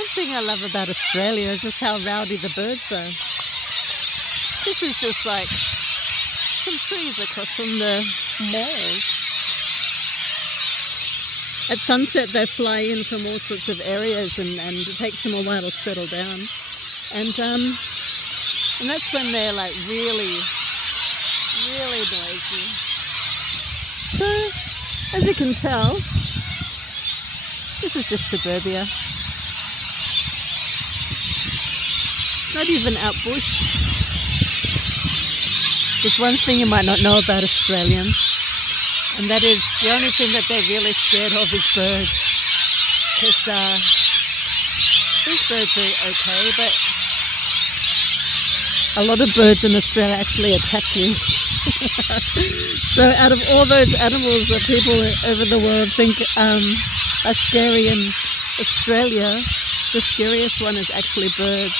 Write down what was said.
One thing I love about Australia is just how rowdy the birds are. This is just like some trees across from the mall. At sunset they fly in from all sorts of areas and it takes them a while to settle down. And that's when they're like really, really noisy. So, as you can tell, this is just suburbia. Not even out bush. There's one thing you might not know about Australians, and that is the only thing that they're really scared of is birds. Because these birds are okay, but a lot of birds in Australia actually attack you. So out of all those animals that people over the world think are scary in Australia, the scariest one is actually birds.